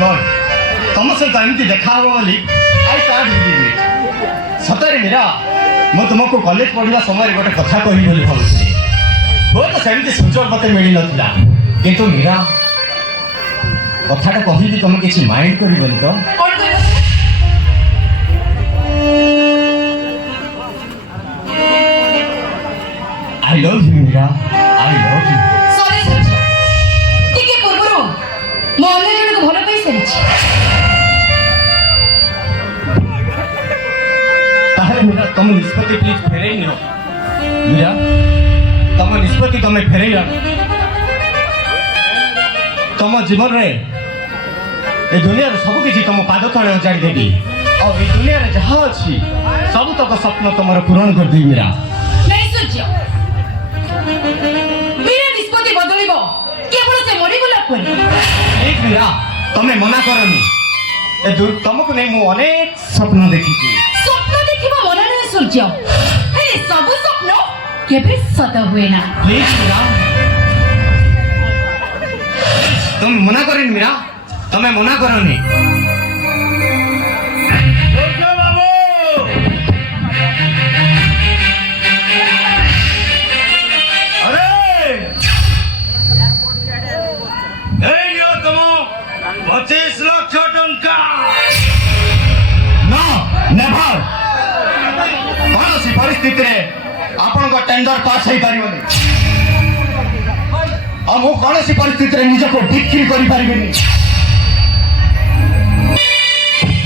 God तुम सहित एमती देखा बोली आई कार्ड सतरे मीरा मु तुमको कॉलेज पढ़ा समय गोटे कथा कह भावुली हो तो सेमती सुजोग मत मिल ना किंतु मीरा कथाटा कहली तुम किसी माइंड करबनी तो I love you Meera I love you sorry टिके पूर्व मो अन्य जन को भल पाई सारी ताहले मीरा तुम निष्पत्ति प्लीज फेरे नियो मीरा तुम निष्पत्ति तुम फेरे तुम जीवन रे ए दुनिया सब किसी तुम पाद तले उजाड़ी देवी और ए दुनिया रे जहाँ अच्छी सब तक स्वप्न तुम पूरण कर दी मीरा नहीं सूर्य मेरा निष्पत्ति बदलिबो केवल से मरी गला परे एक मीरा तुम्हें मना करनी ए तुमको नहीं मु अनेक स्वप्न देखी स्वप्न देखिबा मना नहीं सूर्य हे सब स्वप्न केबे सत हुए ना प्लीज मीरा तुम मना करनी मीरा तुम्हें मना करनी परिस्थिति आपण टेंडर पास हो पार कौन सी परिस्थिति निज को बिक्री कर पारिबेनी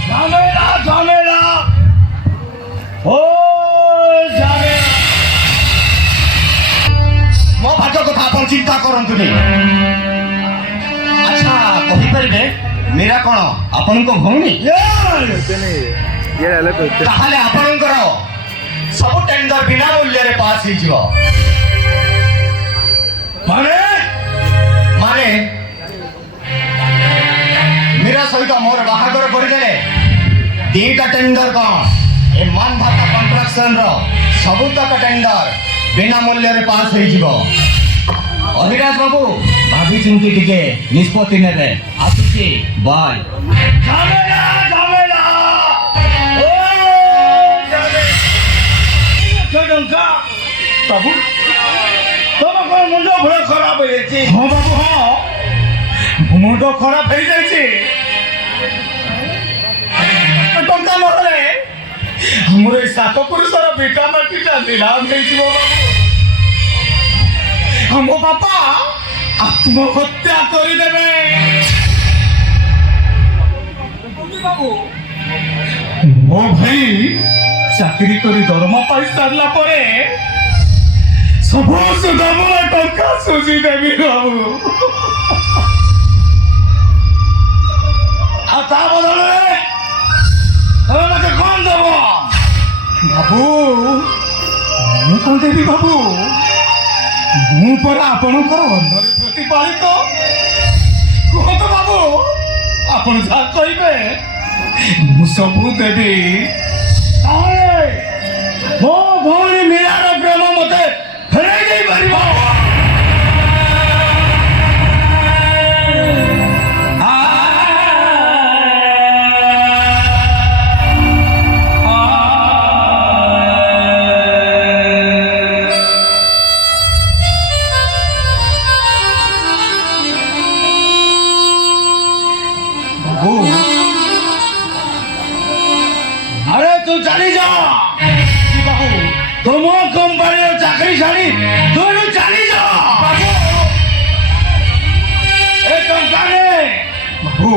झमेला झमेला ओ झमेला मो भाग्य कथा आपण चिंता करंतु नहीं अच्छा कहि परिबे मेरा कोन आपण को भौणी ताहले आपण करो सब टेंडर बिना मूल्य रे पास ही जीव माने माने मेरा सहित मोर बाहागर कर देले तीटा टेंडर कौन ए मान भाता कंस्ट्रक्शन रो सब तक टेंडर बिना मूल्य रे पास ही जीव अभिराज बाबू भाभी चिंती टिके निष्पत्ति नेबे आसुची बाय झमेला झमेला प्रभु तुम कौन मुंड भय खराब हो हाँ बाबू हाँ मुंड खराब हो जाए टंका नहले हमर सात पुरुषर बेटा माटीटा नीलाम हो बाबू हम बापा आत्महत्या करदेवे बाबू मो भाई चाकरी करी दरमा पाई सारला परे सब सुदामुला टंका सुझी देवी बाबू आता बदले मते कौन देव बाबू मु कौन देवी बाबू मु पर आपणकर अंदर प्रतिपालित कहत बाबू आपण जा कहबे मु सबू देवी मो भौणी मीरार प्रेम मते फेराई दे परिबो अरे तू चली जा तुम कंपनी चाकरी छाड़ी दोनों चली जा बाबू